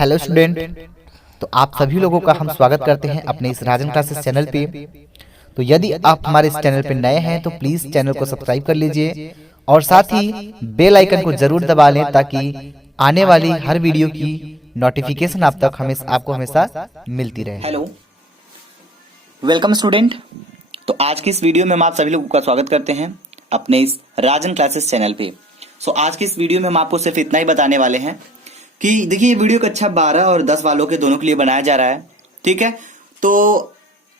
Hello student. तो आप सभी लोगों का हम स्वागत करते हैं अपने इस राजन क्लासेस चैनल पे। तो यदि आप हमारे इस चैनल पे नए हैं तो प्लीज़ चैनल को सब्सक्राइब कर लीजिए और साथ ही बेल आइकन को ज़रूर दबा लें ताकि आने वाली हर वीडियो की नोटिफिकेशन आपको हमेशा मिलती रहे। Hello, welcome student. तो आज की इस वीडियो में हम आप सभी लोगों का स्वागत करते हैं अपने इस राजन क्लासेस चैनल पे। आज की इस वीडियो में हम आपको सिर्फ इतना ही बताने वाले हैं कि देखिए ये वीडियो कक्षा 12 और 10 वालों के दोनों के लिए बनाया जा रहा है, ठीक है। तो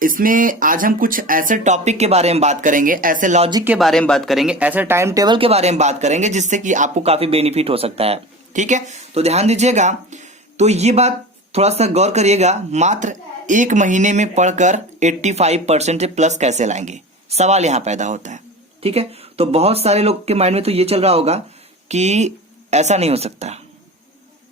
इसमें आज हम कुछ ऐसे टॉपिक के बारे में बात करेंगे, ऐसे लॉजिक के बारे में बात करेंगे, ऐसे टाइम टेबल के बारे में बात करेंगे जिससे कि आपको काफी बेनिफिट हो सकता है, ठीक है। तो ध्यान दीजिएगा, तो ये बात थोड़ा सा गौर करिएगा। मात्र एक महीने में पढ़कर 85% से प्लस कैसे लाएंगे, सवाल यहां पैदा होता है, ठीक है। तो बहुत सारे लोग के माइंड में तो ये चल रहा होगा कि ऐसा नहीं हो सकता।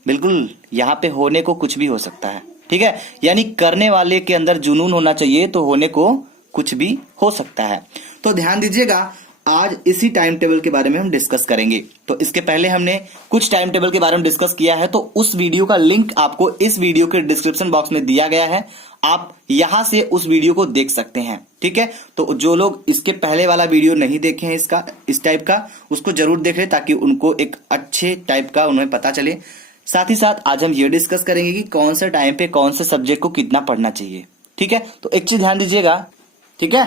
बिल्कुल, यहां पे होने को कुछ भी हो सकता है, ठीक है। यानी करने वाले के अंदर जुनून होना चाहिए, तो होने को कुछ भी हो सकता है। तो ध्यान दीजिएगा, आज इसी टाइम टेबल के बारे में हम डिस्कस करेंगे। तो इसके पहले हमने कुछ टाइम टेबल के बारे में डिस्कस किया है, तो उस वीडियो का लिंक आपको इस वीडियो के डिस्क्रिप्शन बॉक्स में दिया गया है, आप यहां से उस वीडियो को देख सकते हैं, ठीक है। तो जो लोग इसके पहले वाला वीडियो नहीं देखे हैं इसका इस टाइप का, उसको जरूर देख लें ताकि उनको एक अच्छे टाइप का उन्हें पता चले। साथ ही साथ आज हम ये डिस्कस करेंगे कि कौन से टाइम पे कौन से सब्जेक्ट को कितना पढ़ना चाहिए, ठीक है। तो एक चीज ध्यान दीजिएगा, ठीक है।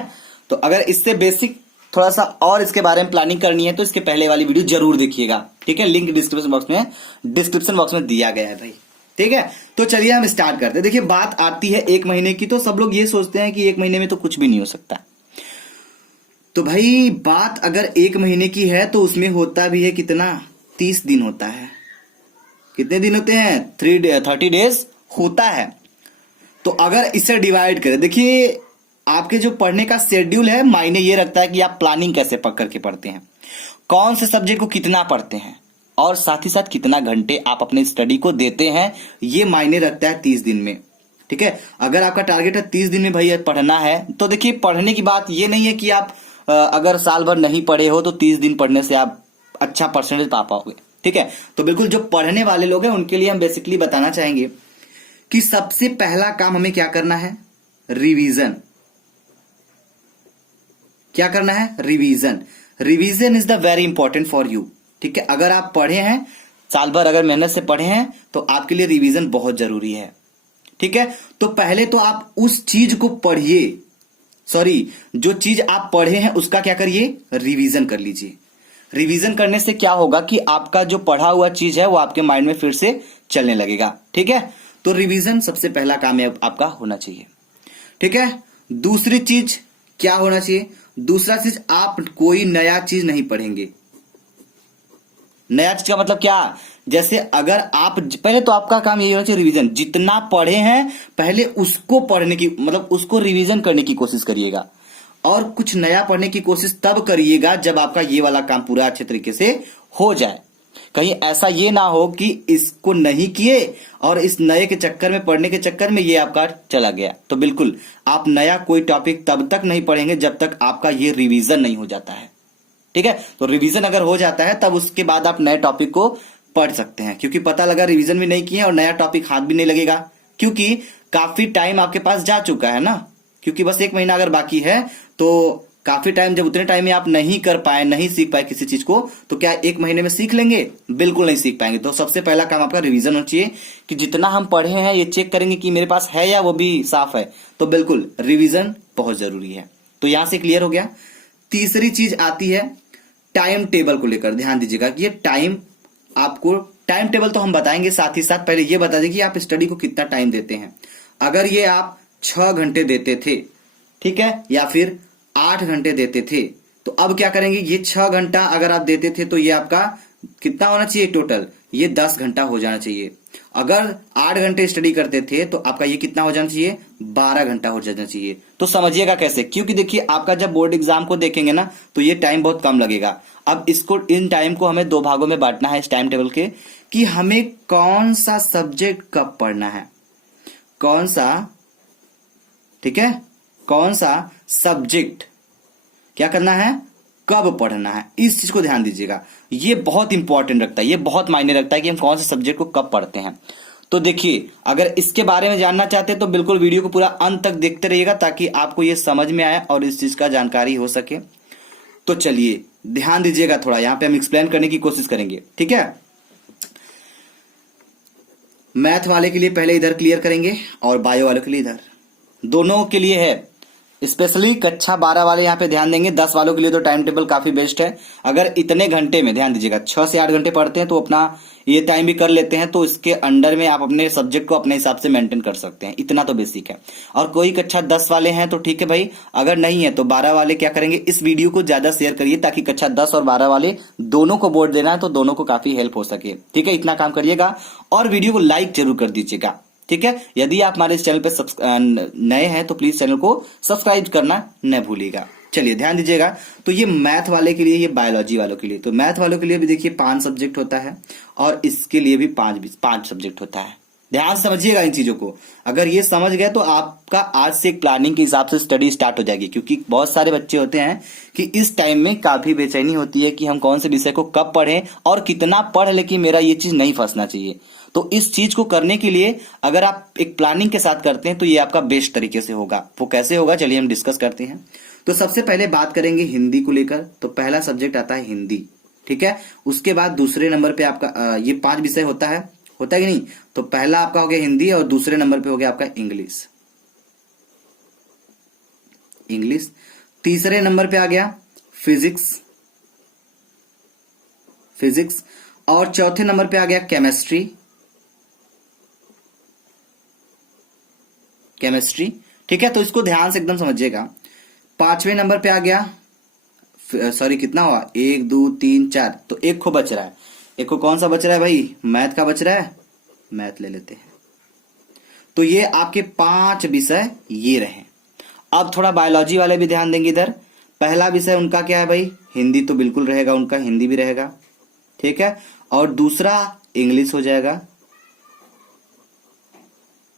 तो अगर इससे बेसिक थोड़ा सा और इसके बारे में प्लानिंग करनी है तो इसके पहले वाली वीडियो जरूर देखिएगा, ठीक है। लिंक डिस्क्रिप्शन बॉक्स में दिया गया है भाई, ठीक है। तो चलिए हम स्टार्ट करते हैं। देखिए बात आती है एक महीने की, तो सब लोग ये सोचते हैं कि एक महीने में तो कुछ भी नहीं हो सकता। तो भाई बात अगर एक महीने की है तो उसमें होता भी है कितना, 30 दिन होता है। कितने दिन होते हैं, 30 डेज होता है। तो अगर इसे डिवाइड करें, देखिए आपके जो पढ़ने का शेड्यूल है मायने ये रखता है कि आप प्लानिंग कैसे पकड़ के पढ़ते हैं, कौन से सब्जेक्ट को कितना पढ़ते हैं और साथ ही साथ कितना घंटे आप अपने स्टडी को देते हैं, ये मायने रखता है 30 दिन में, ठीक है। अगर आपका टारगेट है 30 दिन में भैया पढ़ना है, तो देखिए पढ़ने की बात ये नहीं है कि आप अगर साल भर नहीं पढ़े हो तो 30 दिन पढ़ने से आप अच्छा परसेंटेज पा पाओगे, ठीक है। तो बिल्कुल जो पढ़ने वाले लोग हैं उनके लिए हम बेसिकली बताना चाहेंगे कि सबसे पहला काम हमें क्या करना है, रिवीजन। क्या करना है, revision. Revision is the very important for you, ठीक है। अगर आप पढ़े हैं साल भर, अगर मेहनत से पढ़े हैं तो आपके लिए रिवीजन बहुत जरूरी है, ठीक है। तो पहले तो आप उस चीज को पढ़िए, जो चीज आप पढ़े हैं उसका क्या करिए, रिवीजन कर लीजिए। रिवीजन करने से क्या होगा कि आपका जो पढ़ा हुआ चीज है वो आपके माइंड में फिर से चलने लगेगा, ठीक है। तो रिवीजन सबसे पहला काम है आपका होना चाहिए, ठीक है। दूसरी चीज क्या होना चाहिए, दूसरा चीज आप कोई नया चीज नहीं पढ़ेंगे। नया चीज का मतलब क्या, जैसे अगर आप पहले तो आपका काम यही होना चाहिए, रिवीजन। जितना पढ़े हैं पहले उसको पढ़ने की मतलब उसको रिवीजन करने की कोशिश करिएगा, और कुछ नया पढ़ने की कोशिश तब करिएगा जब आपका ये वाला काम पूरा अच्छे तरीके से हो जाए। कहीं ऐसा ये ना हो कि इसको नहीं किए और इस नए के चक्कर में, पढ़ने के चक्कर में ये आपका चला गया। तो बिल्कुल आप नया कोई टॉपिक तब तक नहीं पढ़ेंगे जब तक आपका ये रिवीजन नहीं हो जाता है, ठीक है। तो रिवीजन अगर हो जाता है तब उसके बाद आप नए टॉपिक को पढ़ सकते हैं, क्योंकि पता लगा रिवीजन भी नहीं किए और नया टॉपिक हाथ भी नहीं लगेगा, क्योंकि काफी टाइम आपके पास जा चुका है ना। क्योंकि बस एक महीना अगर बाकी है तो काफी टाइम, जब उतने टाइम में आप नहीं कर पाए, नहीं सीख पाए किसी चीज को, तो क्या एक महीने में सीख लेंगे, बिल्कुल नहीं सीख पाएंगे। तो सबसे पहला काम आपका रिवीजन होना चाहिए कि जितना हम पढ़े हैं ये चेक करेंगे कि मेरे पास है या वो भी साफ है। तो बिल्कुल रिवीजन बहुत जरूरी है। तो यहां से क्लियर हो गया। तीसरी चीज आती है टाइम टेबल को लेकर। ध्यान दीजिएगा कि ये टाइम टेबल तो हम बताएंगे, साथ ही साथ पहले ये बता दें कि आप स्टडी को कितना टाइम देते हैं। अगर ये आप 6 घंटे देते थे, ठीक है, या फिर 8 घंटे देते थे, तो अब क्या करेंगे, ये 6 घंटा अगर आप देते थे तो ये आपका कितना होना चाहिए टोटल, ये 10 घंटा हो जाना चाहिए। अगर 8 घंटे स्टडी करते थे तो आपका ये कितना हो जाना चाहिए, 12 घंटा हो जाना चाहिए। तो समझिएगा कैसे, क्योंकि देखिए आपका जब बोर्ड एग्जाम को देखेंगे ना तो ये टाइम बहुत कम लगेगा। अब इन टाइम को हमें 2 भागों में बांटना है इस टाइम टेबल के, कि हमें कौन सा सब्जेक्ट कब पढ़ना है, कौन सा, ठीक है, कौन सा सब्जेक्ट क्या करना है, कब पढ़ना है। इस चीज को ध्यान दीजिएगा, ये बहुत इंपॉर्टेंट रखता है, ये बहुत मायने रखता है कि हम कौन से सब्जेक्ट को कब पढ़ते हैं। तो देखिए, अगर इसके बारे में जानना चाहते हैं तो बिल्कुल वीडियो को पूरा अंत तक देखते रहिएगा ताकि आपको ये समझ में आए और इस चीज का जानकारी हो सके। तो चलिए ध्यान दीजिएगा, थोड़ा यहाँ पे हम एक्सप्लेन करने की कोशिश करेंगे, ठीक है। मैथ वाले के लिए पहले इधर क्लियर करेंगे और बायो वाले के लिए इधर, दोनों के लिए है। स्पेशली कक्षा 12 वाले यहाँ पे ध्यान देंगे, 10 वालों के लिए तो टाइम टेबल काफी बेस्ट है। अगर इतने घंटे में ध्यान दीजिएगा 6 से 8 घंटे पढ़ते हैं तो अपना ये टाइम भी कर लेते हैं, तो इसके अंडर में आप अपने सब्जेक्ट को अपने हिसाब से मेंटेन कर सकते हैं, इतना तो बेसिक है। और कोई कक्षा 10 वाले हैं तो ठीक है भाई, अगर नहीं है तो 12 वाले क्या करेंगे, इस वीडियो को ज्यादा शेयर करिए ताकि कक्षा 10 और 12 वाले दोनों को बोर्ड देना है तो दोनों को काफी हेल्प हो सके, ठीक है। इतना काम करिएगा और वीडियो को लाइक जरूर कर दीजिएगा, ठीक है। यदि आप हमारे इस चैनल पे नए हैं तो प्लीज चैनल को सब्सक्राइब करना न भूलिएगा। चलिए ध्यान दीजिएगा, तो ये मैथ वाले के लिए, ये बायोलॉजी वालों के लिए, तो मैथ वालों के लिए भी देखिए 5 सब्जेक्ट होता है और इसके लिए भी 5 सब्जेक्ट होता है। ध्यान से समझिएगा इन चीजों को, अगर ये समझ गए तो आपका आज से एक प्लानिंग के हिसाब से स्टडी स्टार्ट हो जाएगी। क्योंकि बहुत सारे बच्चे होते हैं कि इस टाइम में काफी बेचैनी होती है कि हम कौन से विषय को कब पढ़ें और कितना पढ़ ले कि मेरा ये चीज नहीं फंसना चाहिए। तो इस चीज को करने के लिए अगर आप एक प्लानिंग के साथ करते हैं तो ये आपका बेस्ट तरीके से होगा। वो कैसे होगा चलिए हम डिस्कस करते हैं। तो सबसे पहले बात करेंगे हिंदी को लेकर, तो पहला सब्जेक्ट आता है हिंदी, ठीक है। उसके बाद दूसरे नंबर पे आपका ये 5 विषय होता है कि नहीं, तो पहला आपका हो गया हिंदी और दूसरे नंबर पे हो गया आपका इंग्लिश। तीसरे नंबर पे आ गया फिजिक्स और चौथे नंबर पे आ गया केमिस्ट्री, ठीक है। तो इसको ध्यान से एकदम समझिएगा। 5वें नंबर पे आ गया, सॉरी कितना हुआ, 1 2 3 4, तो एक को बच रहा है। एक को कौन सा बच रहा है भाई, मैथ का बच रहा है, मैथ ले लेते हैं। तो ये आपके 5 विषय ये रहे। अब थोड़ा बायोलॉजी वाले भी ध्यान देंगे इधर। पहला विषय उनका क्या है भाई, हिंदी तो बिल्कुल रहेगा, उनका हिंदी भी रहेगा, ठीक है। और दूसरा इंग्लिश हो जाएगा,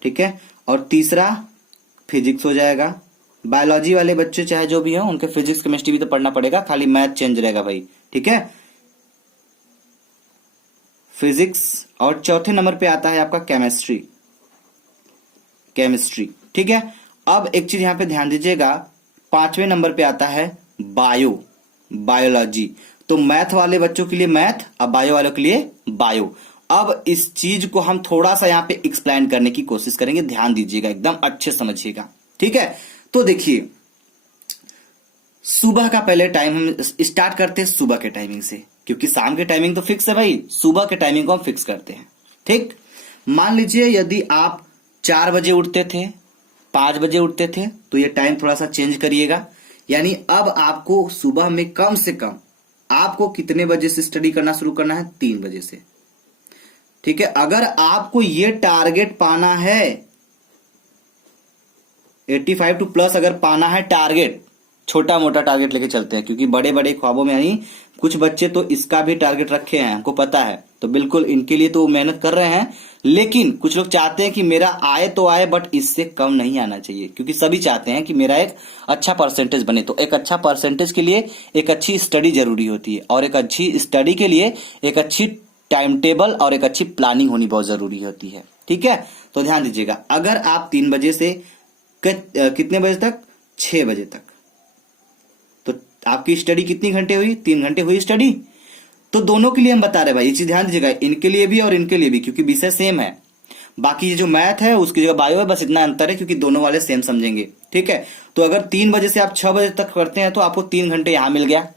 ठीक है। और तीसरा फिजिक्स हो जाएगा। बायोलॉजी वाले बच्चे चाहे जो भी हो उनके फिजिक्स केमिस्ट्री भी तो पढ़ना पड़ेगा, खाली मैथ चेंज रहेगा भाई, ठीक है। फिजिक्स और चौथे नंबर पे आता है आपका केमिस्ट्री, ठीक है। अब एक चीज यहां पे ध्यान दीजिएगा, 5वें नंबर पे आता है बायोलॉजी। तो मैथ वाले बच्चों के लिए मैथ और बायो वालों के लिए बायो। अब इस चीज को हम थोड़ा सा यहां पे एक्सप्लेन करने की कोशिश करेंगे, ध्यान दीजिएगा, एकदम अच्छे समझिएगा, ठीक है। तो देखिए, सुबह का पहले टाइम हम स्टार्ट करते हैं सुबह के टाइमिंग से, क्योंकि शाम के टाइमिंग तो फिक्स है भाई, सुबह के टाइमिंग को हम फिक्स करते हैं, ठीक। मान लीजिए यदि आप 4 बजे उठते थे, 5 बजे उठते थे, तो ये टाइम थोड़ा सा चेंज करिएगा। यानी अब आपको सुबह में कम से कम आपको कितने बजे से स्टडी करना शुरू करना है, 3 बजे से, ठीक है। अगर आपको ये टारगेट पाना है 85 टू प्लस, अगर पाना है टारगेट, छोटा मोटा टारगेट लेके चलते हैं, क्योंकि बड़े बड़े ख्वाबों में नहीं, कुछ बच्चे तो इसका भी टारगेट रखे हैं, हमको पता है, तो बिल्कुल इनके लिए तो मेहनत कर रहे हैं। लेकिन कुछ लोग चाहते हैं कि मेरा आए तो आए, बट इससे कम नहीं आना चाहिए, क्योंकि सभी चाहते हैं कि मेरा एक अच्छा परसेंटेज बने। तो एक अच्छा परसेंटेज के लिए एक अच्छी स्टडी जरूरी होती है, और एक अच्छी स्टडी के लिए एक अच्छी टाइम टेबल और एक अच्छी प्लानिंग होनी बहुत जरूरी होती है, ठीक है। तो ध्यान दीजिएगा, अगर आप 3 बजे से कितने बजे तक, 6 बजे तक, तो आपकी स्टडी कितनी घंटे हुई, 3 घंटे हुई स्टडी। तो दोनों के लिए हम बता रहे भाई, ये चीज ध्यान दीजिएगा, इनके लिए भी और इनके लिए भी, क्योंकि विषय सेम है। बाकी ये जो मैथ है उसकी जगह बायो है, बस इतना अंतर है क्योंकि दोनों वाले सेम समझेंगे, ठीक है। तो अगर 3 बजे से आप 6 बजे तक करते हैं तो आपको 3 घंटे यहां मिल गया,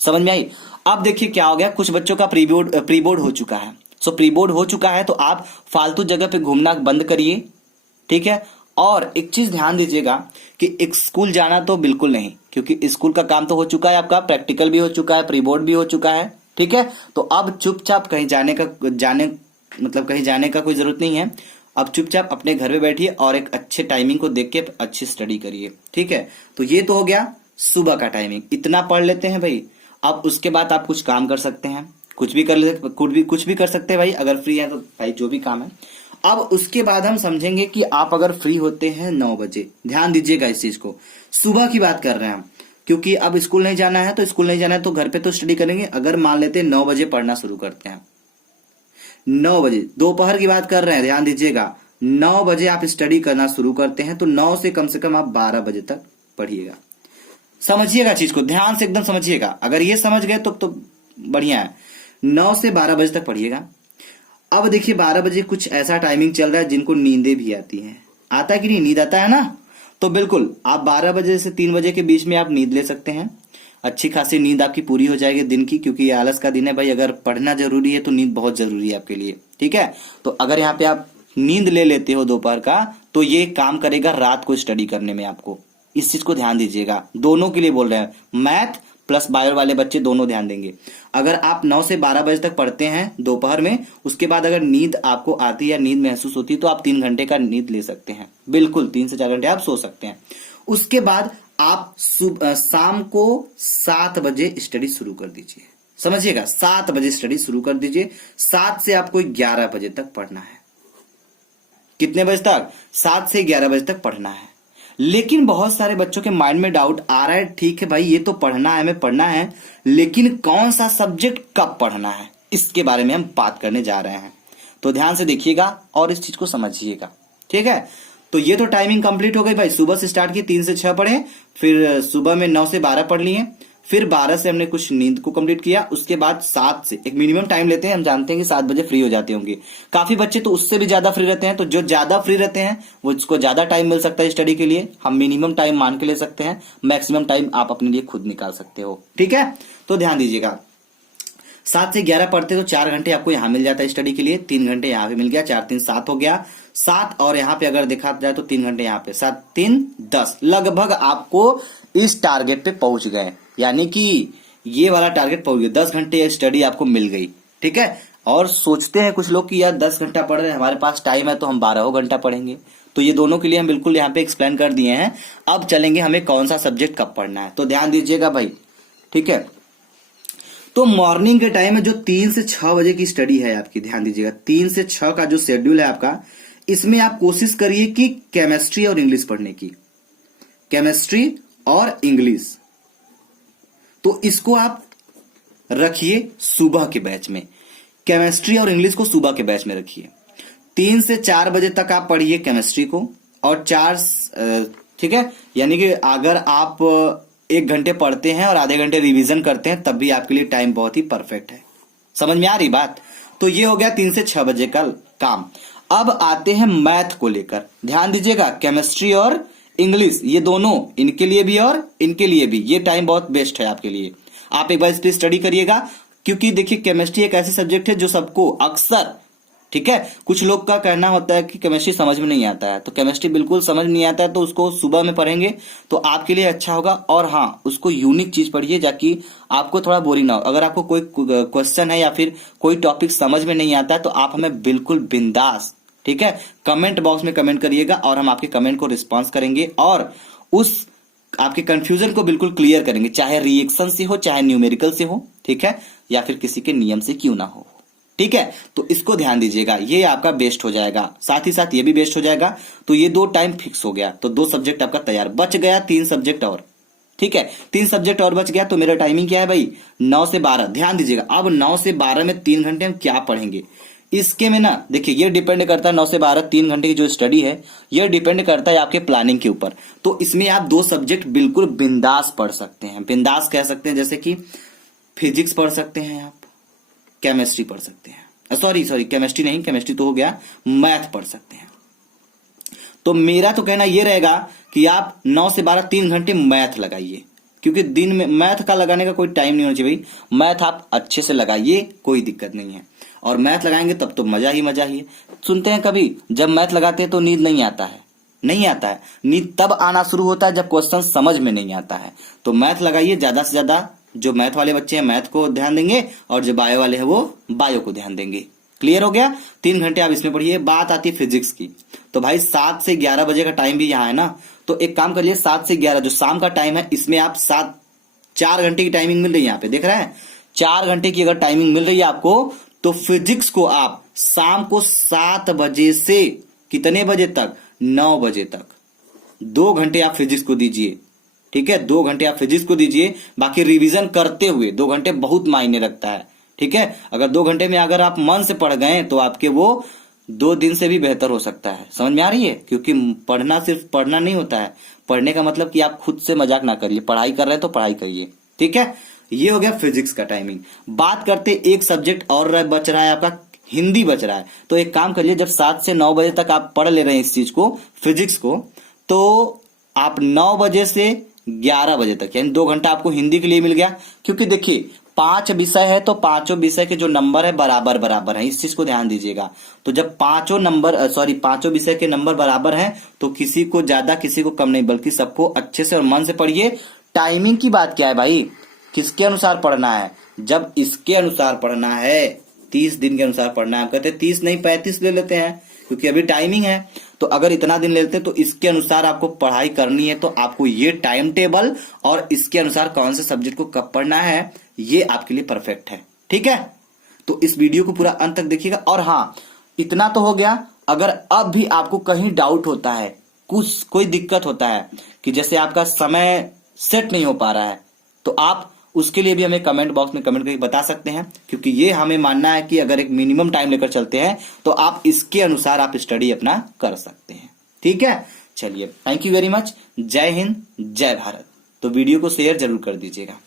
समझ में आई। अब देखिए क्या हो गया, कुछ बच्चों का प्री बोर्ड हो चुका है। सो प्री बोर्ड हो चुका है तो आप फालतू जगह पे घूमना बंद करिए, ठीक है। और एक चीज ध्यान दीजिएगा कि एक स्कूल जाना तो बिल्कुल नहीं, क्योंकि स्कूल का काम तो हो चुका है, आपका प्रैक्टिकल भी हो चुका है, प्री बोर्ड भी हो चुका है, ठीक है। तो अब चुपचाप कहीं जाने का कोई जरूरत नहीं है। अब चुपचाप अपने घर में बैठिए और एक अच्छे टाइमिंग को देख के अच्छी स्टडी करिए, ठीक है। तो ये तो हो गया सुबह का टाइमिंग, इतना पढ़ लेते हैं भाई। अब उसके बाद आप कुछ काम कर सकते हैं, कुछ भी कर सकते हैं भाई, अगर फ्री है तो भाई जो भी काम है। अब उसके बाद हम समझेंगे कि आप अगर फ्री होते हैं 9 बजे, ध्यान दीजिएगा इस चीज को, सुबह की बात कर रहे हैं हम, क्योंकि अब स्कूल नहीं जाना है तो घर पे तो स्टडी करेंगे। अगर मान लेते हैं 9 बजे पढ़ना शुरू करते हैं, 9 बजे, दोपहर की बात कर रहे हैं, ध्यान दीजिएगा, 9 बजे आप स्टडी करना शुरू करते हैं तो 9 से कम आप 12 बजे तक पढ़िएगा। समझिएगा चीज को, ध्यान से एकदम समझिएगा। अगर ये समझ गए तो बढ़िया है। 9 से 12 बजे तक पढ़िएगा। अब देखिए 12 बजे कुछ ऐसा टाइमिंग चल रहा है जिनको नींदें भी आती हैं। आता है कि नहीं? नींद आता है ना? तो बिल्कुल आप 12 बजे से 3 बजे के बीच में आप नींद ले सकते हैं। अच्छी खासी नींद आपकी पूरी हो जाएगी दिन की, क्योंकि ये आलस का दिन है भाई। अगर पढ़ना जरूरी है तो नींद बहुत जरूरी है आपके लिए, ठीक है। तो अगर यहाँ पे आप नींद ले लेते हो दोपहर का, तो ये काम करेगा रात को स्टडी करने में आपको। इस चीज को ध्यान दीजिएगा, दोनों के लिए बोल रहे हैं, मैथ प्लस बायो वाले बच्चे दोनों ध्यान देंगे। अगर आप 9 से 12 बजे तक पढ़ते हैं दोपहर में, उसके बाद अगर नींद आपको आती है या नींद महसूस होती है तो आप 3 घंटे का नींद ले सकते हैं। बिल्कुल 3 से 4 घंटे आप सो सकते हैं। उसके बाद आप शाम को 7 बजे स्टडी शुरू कर दीजिए। समझिएगा, 7 बजे स्टडी शुरू कर दीजिए। 7 से आपको 11 बजे तक पढ़ना है। कितने बजे तक? 7 से 11 बजे तक पढ़ना है। लेकिन बहुत सारे बच्चों के माइंड में डाउट आ रहा है, ठीक है भाई ये तो पढ़ना है, हमें पढ़ना है, लेकिन कौन सा सब्जेक्ट कब पढ़ना है, इसके बारे में हम बात करने जा रहे हैं। तो ध्यान से देखिएगा और इस चीज को समझिएगा, ठीक है। तो ये तो टाइमिंग कंप्लीट हो गई भाई। सुबह से स्टार्ट की, 3 से 6 पढ़े, फिर सुबह में 9 से 12 पढ़ लिए, फिर 12 से हमने कुछ नींद को कंप्लीट किया। उसके बाद 7 से एक मिनिमम टाइम लेते हैं, हम जानते हैं कि 7 बजे फ्री हो जाते होंगे। काफी बच्चे तो उससे भी ज्यादा फ्री रहते हैं, तो जो ज्यादा फ्री रहते हैं वो उसको ज्यादा टाइम मिल सकता है स्टडी के लिए। हम मिनिमम टाइम मान के ले सकते हैं, मैक्सिमम टाइम आप अपने लिए खुद निकाल सकते हो, ठीक है। तो ध्यान दीजिएगा, 7 से 11 पढ़ते तो 4 घंटे आपको यहाँ मिल जाता है स्टडी के लिए, 3 घंटे यहाँ पे मिल गया, 4 3 7 हो गया, 7 और यहाँ पे अगर देखा जाए तो 3 घंटे यहाँ पे, 7 3 10, लगभग आपको इस टारगेट पे पहुंच गए। यानी कि ये वाला टारगेट पहुंच गया, 10 घंटे स्टडी आपको मिल गई, ठीक है। और सोचते हैं कुछ लोग कि यार 10 घंटा पढ़ रहे हैं, हमारे पास टाइम है तो हम 12 घंटा पढ़ेंगे। तो ये दोनों के लिए हम बिल्कुल यहाँ पे एक्सप्लेन कर दिए हैं। अब चलेंगे हमें कौन सा सब्जेक्ट कब पढ़ना है, तो ध्यान दीजिएगा भाई, ठीक है। तो मॉर्निंग के टाइम में जो 3 से 6 बजे की स्टडी है आपकी, ध्यान दीजिएगा, 3 से 6 का जो शेड्यूल है आपका, इसमें आप कोशिश करिए कि केमिस्ट्री और इंग्लिश पढ़ने की, केमिस्ट्री और इंग्लिश। तो इसको आप रखिए सुबह के बैच में, केमिस्ट्री और इंग्लिश को सुबह के बैच में रखिए। 3 से 4 बजे तक आप पढ़िए केमिस्ट्री को, और 4, ठीक है, यानी कि अगर आप 1 घंटे पढ़ते हैं और आधे घंटे रिवीजन करते हैं तब भी आपके लिए टाइम बहुत ही परफेक्ट है। समझ में आ रही बात? तो ये हो गया 3 से 6 बजे का काम। अब आते हैं मैथ को लेकर, ध्यान दीजिएगा, केमिस्ट्री और इंग्लिश ये दोनों, इनके लिए भी और इनके लिए भी ये टाइम बहुत बेस्ट है आपके लिए। आप एक बार इस पर स्टडी करिएगा, क्योंकि देखिए केमिस्ट्री एक ऐसी सब्जेक्ट है जो सबको अक्सर, ठीक है, कुछ लोग का कहना होता है कि केमिस्ट्री समझ में नहीं आता है, तो केमिस्ट्री बिल्कुल समझ नहीं आता है तो उसको सुबह में पढ़ेंगे तो आपके लिए अच्छा होगा। और हाँ, उसको यूनिक चीज पढ़िए ताकि आपको थोड़ा बोरिंग ना हो। अगर आपको कोई क्वेश्चन है या फिर कोई टॉपिक समझ में नहीं आता है तो आप हमें बिल्कुल बिंदास, ठीक है, कमेंट बॉक्स में कमेंट करिएगा और हम आपके कमेंट को रिस्पॉन्स करेंगे और उस आपके कंफ्यूजन को बिल्कुल क्लियर करेंगे, चाहे रिएक्शन से हो, चाहे न्यूमेरिकल से हो, ठीक है, या फिर किसी के नियम से क्यों ना हो, ठीक है। तो इसको ध्यान दीजिएगा, ये आपका बेस्ट हो जाएगा, साथ ही साथ ये भी बेस्ट हो जाएगा। तो ये 2 टाइम फिक्स हो गया, तो 2 सब्जेक्ट आपका तैयार, बच गया 3 सब्जेक्ट और, ठीक है, 3 सब्जेक्ट और बच गया। तो मेरा टाइमिंग क्या है भाई, 9 से 12, ध्यान दीजिएगा। अब 9 से 12 में 3 घंटे हम क्या पढ़ेंगे, इसके में ना देखिए ये डिपेंड करता है, 9 से 12 3 घंटे की जो स्टडी है ये डिपेंड करता है आपके प्लानिंग के ऊपर। तो इसमें आप 2 सब्जेक्ट बिल्कुल बिंदास पढ़ सकते हैं, बिंदास कह सकते हैं, जैसे कि फिजिक्स पढ़ सकते हैं आप, केमिस्ट्री पढ़ सकते हैं, सॉरी केमिस्ट्री नहीं, केमिस्ट्री तो हो गया, मैथ पढ़ सकते हैं। तो मेरा तो कहना यह रहेगा कि आप 9 से 12 3 घंटे मैथ लगाइए, क्योंकि दिन में मैथ का लगाने का कोई टाइम नहीं होना चाहिए भाई। मैथ आप अच्छे से लगाइए, कोई दिक्कत नहीं है, और मैथ लगाएंगे तब तो मजा ही मजा ही है। सुनते हैं कभी जब मैथ लगाते हैं तो नींद नहीं आता है, नहीं आता है, नींद तब आना शुरू होता है जब क्वेश्चन समझ में नहीं आता है। तो मैथ लगाइए, ज्यादा से ज्यादा जो मैथ वाले बच्चे हैं मैथ को ध्यान देंगे और जो बायो वाले हैं वो बायो को ध्यान देंगे। क्लियर हो गया? 3 घंटे आप इसमें पढ़िए। बात आती है फिजिक्स की, तो भाई 7 से 11 बजे का टाइम भी यहाँ है ना, तो एक काम करिए, 7 से 11 जो शाम का टाइम है इसमें आप 4 घंटे की टाइमिंग मिल रही है, यहाँ पे देख रहे हैं 4 घंटे की अगर टाइमिंग मिल रही है आपको, तो फिजिक्स को आप शाम को 7 बजे से कितने बजे तक, 9 बजे तक 2 घंटे आप फिजिक्स को दीजिए, ठीक है, 2 घंटे आप फिजिक्स को दीजिए। बाकी रिवीजन करते हुए 2 घंटे बहुत मायने रखता है, ठीक है, अगर 2 घंटे में अगर आप मन से पढ़ गए तो आपके वो 2 दिन से भी बेहतर हो सकता है। समझ में आ रही है? क्योंकि पढ़ना सिर्फ पढ़ना नहीं होता है, पढ़ने का मतलब कि आप खुद से मजाक ना करिए, पढ़ाई कर रहे हैं तो पढ़ाई करिए। ठीक है, ये हो गया फिजिक्स का टाइमिंग। बात करते एक सब्जेक्ट और बच रहा है आपका, हिंदी बच रहा है। तो एक काम करिए, जब 7 से 9 बजे तक आप पढ़ ले रहे हैं इस चीज को, फिजिक्स को, तो आप 9 बजे से 11 बजे तक यानी 2 घंटा आपको हिंदी के लिए मिल गया। क्योंकि देखिए 5 विषय है तो पांचों विषय के जो नंबर है बराबर बराबर है, इस चीज को ध्यान दीजिएगा। तो जब पांचों विषय के नंबर बराबर हैं तो किसी को ज्यादा किसी को कम नहीं, बल्कि सबको अच्छे से और मन से पढ़िए। टाइमिंग की बात क्या है भाई, किसके अनुसार पढ़ना है? जब इसके अनुसार पढ़ना है, 30 दिन के अनुसार पढ़ना है। हम कहते हैं 30 नहीं 35 ले लेते हैं क्योंकि अभी टाइमिंग है। तो अगर इतना दिन ले लेते हैं तो इसके अनुसार आपको पढ़ाई करनी है। तो आपको ये टाइम टेबल और इसके अनुसार कौन से सब्जेक्ट को कब पढ़ना है, ये आपके लिए परफेक्ट है। ठीक है, तो इस वीडियो को पूरा अंत तक देखिएगा। और हाँ, इतना तो हो गया। अगर अब भी आपको कहीं डाउट होता है, कुछ कोई दिक्कत होता है कि जैसे आपका समय सेट नहीं हो पा रहा है, तो आप उसके लिए भी हमें कमेंट बॉक्स में कमेंट करके बता सकते हैं। क्योंकि ये हमें मानना है कि अगर एक मिनिमम टाइम लेकर चलते हैं तो आप इसके अनुसार आप स्टडी अपना कर सकते हैं। ठीक है, चलिए, थैंक यू वेरी मच। जय हिंद, जय भारत। तो वीडियो को शेयर जरूर कर दीजिएगा।